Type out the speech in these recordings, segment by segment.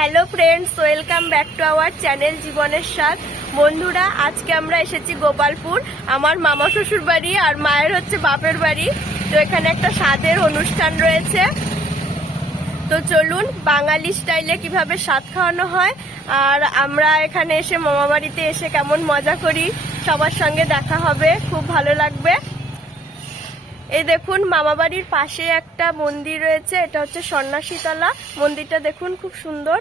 Hello friends, welcome back to our channel জীবনের স্বাদ। বন্ধুরা, আজকে আমরা এসেছি গোপালপুর, আমার মামা শ্বশুর বাড়ি আর মায়ের হচ্ছে বাপের বাড়ি। তো এখানে একটা স্বাদের অনুষ্ঠান রয়েছে। তো চলুন, বাঙালি স্টাইলে কীভাবে স্বাদ খাওয়ানো হয় আর আমরা এখানে এসে মামা বাড়িতে এসে কেমন মজা করি, সবার সঙ্গে দেখা হবে, খুব ভালো লাগবে। এই দেখুন, মামাবাড়ির পাশে একটা মন্দির রয়েছে, এটা হচ্ছে সন্ন্যাসীতলা। মন্দিরটা দেখুন, খুব সুন্দর।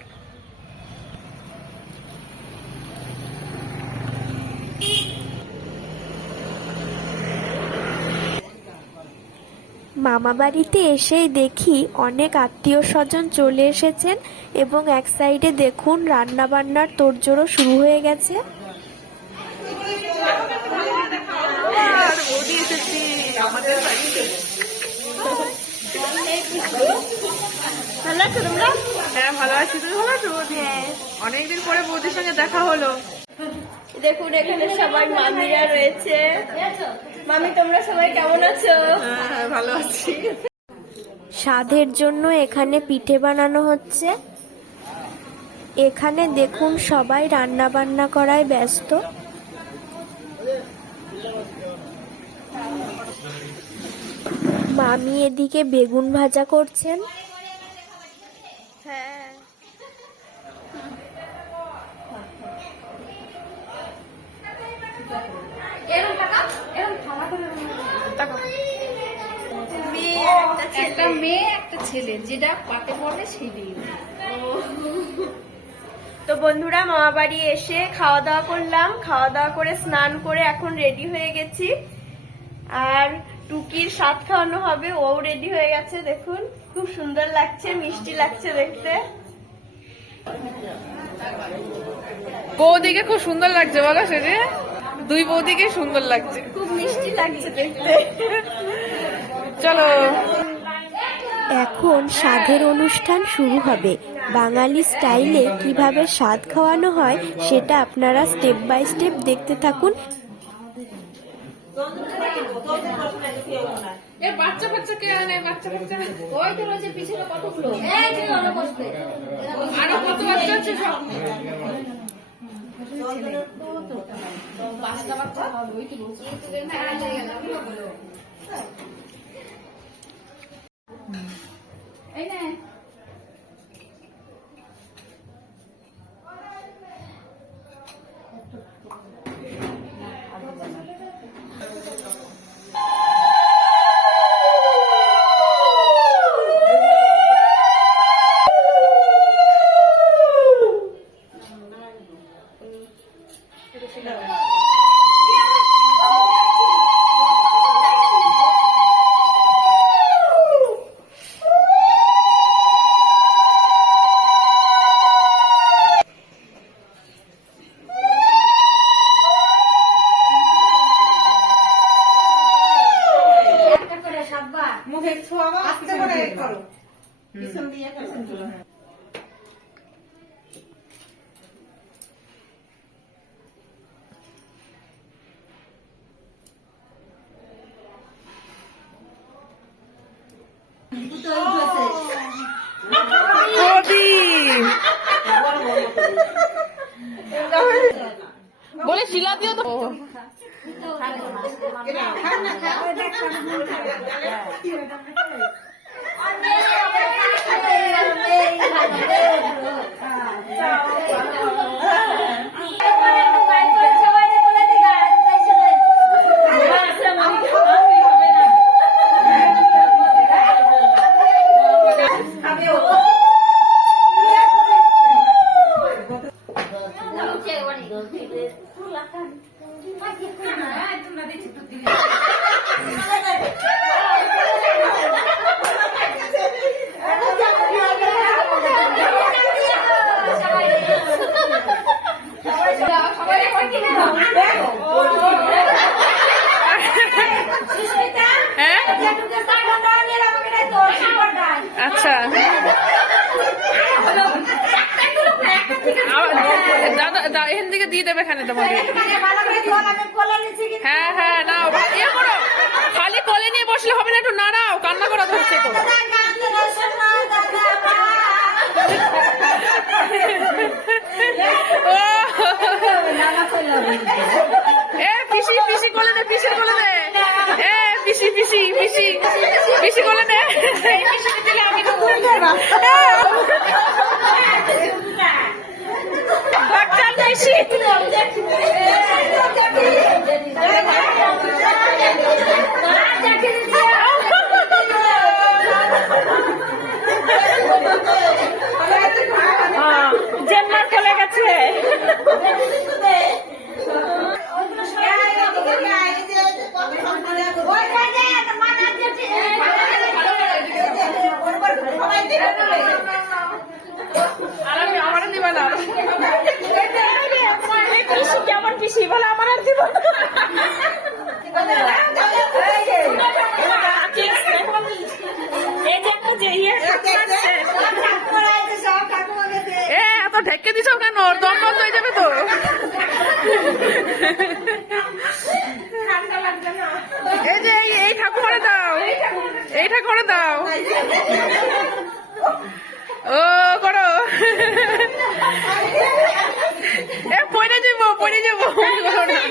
মামাবাড়িতে এসেই দেখি অনেক আত্মীয় স্বজন চলে এসেছেন এবং এক সাইডে দেখুন রান্নাবান্নার তোড়জোড়ও শুরু হয়ে গেছে। ভালো আছো তোমরা? হ্যাঁ ভালো আছি। তুমি ভালো আছো বৌদি? অনেকদিন পরে বৌদির সঙ্গে দেখা হলো। দেখুন এখানে সবাই মামিরা রয়েছে। মামি তোমরা সবাই কেমন আছো? হ্যাঁ হ্যাঁ ভালো আছি। স্বাদের জন্য এখানে পিঠে বানানো হচ্ছে। এখানে দেখুন সবাই রান্না বান্না করায় ব্যস্ত। মামি এদিকে বেগুন ভাজা করছেন। হ্যাঁ একটা মেয়ে একটা ছেলে যেটা পাতে সেই তো বন্ধুরা মামা বাড়ি এসে খাওয়া দাওয়া করলাম। খাওয়া দাওয়া করে স্নান করে এখন রেডি হয়ে গেছি। আর টুকির স্বাদ খাওয়ানো হবে ও রেডি হয়ে গেছে দেখুন। খুব সুন্দর লাগছে মিষ্টি লাগছে দেখতে। বৌদিকে খুব সুন্দর লাগছে বলো সেজে। দুই বৌদিকে সুন্দর লাগছে। খুব মিষ্টি লাগছে দেখতে। চলো। এখন স্বাদের অনুষ্ঠান শুরু হবে। বাঙালি স্টাইলে কীভাবে স্বাদ খাওয়ানো হয় সেটা আপনারা স্টেপ বাই স্টেপ দেখতে থাকুন। এ বাচ্চা বাচ্চা কে আনে? বাচ্চা বাচ্চা ওই তো রয়েছে পিছনে কতগুলো? এই যে ওরা বসবে। আরও কত বাচ্চা আছে সব? পাঁচটা বাচ্চা। ওই তো বসে 这个是那个 বলে শিলা দিও তো। হ্যাঁ দিকে দিয়ে দেবে এখানে তোমাকে। হ্যাঁ হ্যাঁ নাও। ইয়ে করো খালি কোলে নিয়ে বসলে হবে না একটু নাড়াও কান্না করা ধরছে তো। পিসি পিসি কোলে দে পিসি কোলে দে। পিসি পিসি পিসি পিসি কোলে দে। জেন্নার চলে গেছে আর আমি আমার দিবা না পিসি কেমন পিসি বলে আমার আর দিব না। এই যে একটা যে ইয়ে এ এত ঢেকে দিছ কেন দম বন্ধ হয়ে যাবে তো এই যে এই এই ঠাকুমারে দাও এই ঠাকুমারে দাও ও করো এ পড়ে যাব পড়ে যাব ভালোবাসা না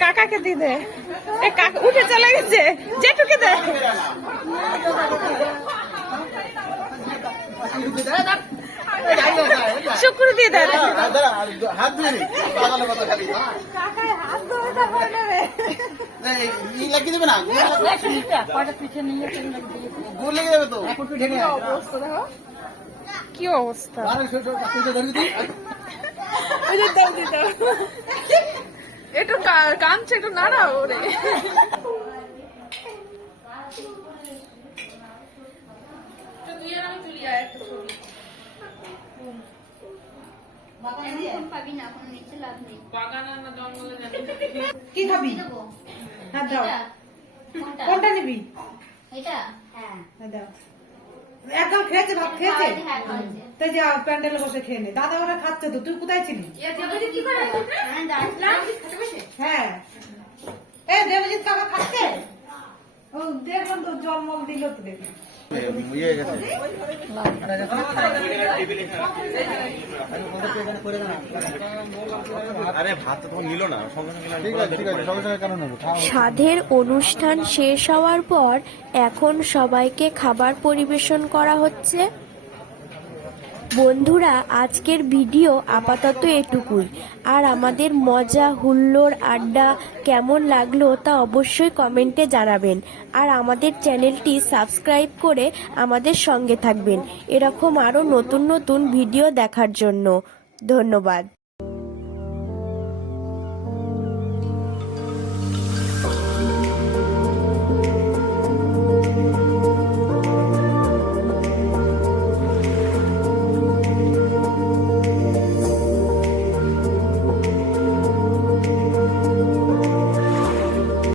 কাকাকে দি দে। এ কাকা উঠে চলে গেছে। জেঠুকে দে। শুক্র দিয়ে দে। হাত পাগল কথা খালি ই লাগিয়ে দেবে না? গোল লেগে যাবে তো? কি অবস্থা একটু কাঁদছে একটু নাড়াও রে পাবি না কোনো নিচে লাভ নেই। কি খাবি? হ্যাঁ দাও। কোনটা? নিবি? এটা? হ্যাঁ। হ্যাঁ দাও। একদম খেয়েছে ভাত খেয়েছে? হ্যাঁ তাই যা প্যান্ডেলে বসে খেয়ে নে। দাদা ওরা খাচ্ছে তো তুই কোথায় ছিলি? হ্যাঁ, হ্যাঁ। এ দেবজিৎ কাকা খাচ্ছে? ও দেখলাম তো জল মল দিল তো দেখি। স্বাদের অনুষ্ঠান শেষ হওয়ার পর এখন সবাইকে খাবার পরিবেশন করা হচ্ছে। বন্ধুরা, আজকের ভিডিও আপাতত এটুকুই। আর আমাদের মজা, হুল্লোড়, আড্ডা কেমন লাগল তা অবশ্যই কমেন্টে জানাবেন। আর আমাদের চ্যানেলটি সাবস্ক্রাইব করে আমাদের সঙ্গে থাকবেন। এরকম আরও নতুন নতুন ভিডিও দেখার জন্য। ধন্যবাদ।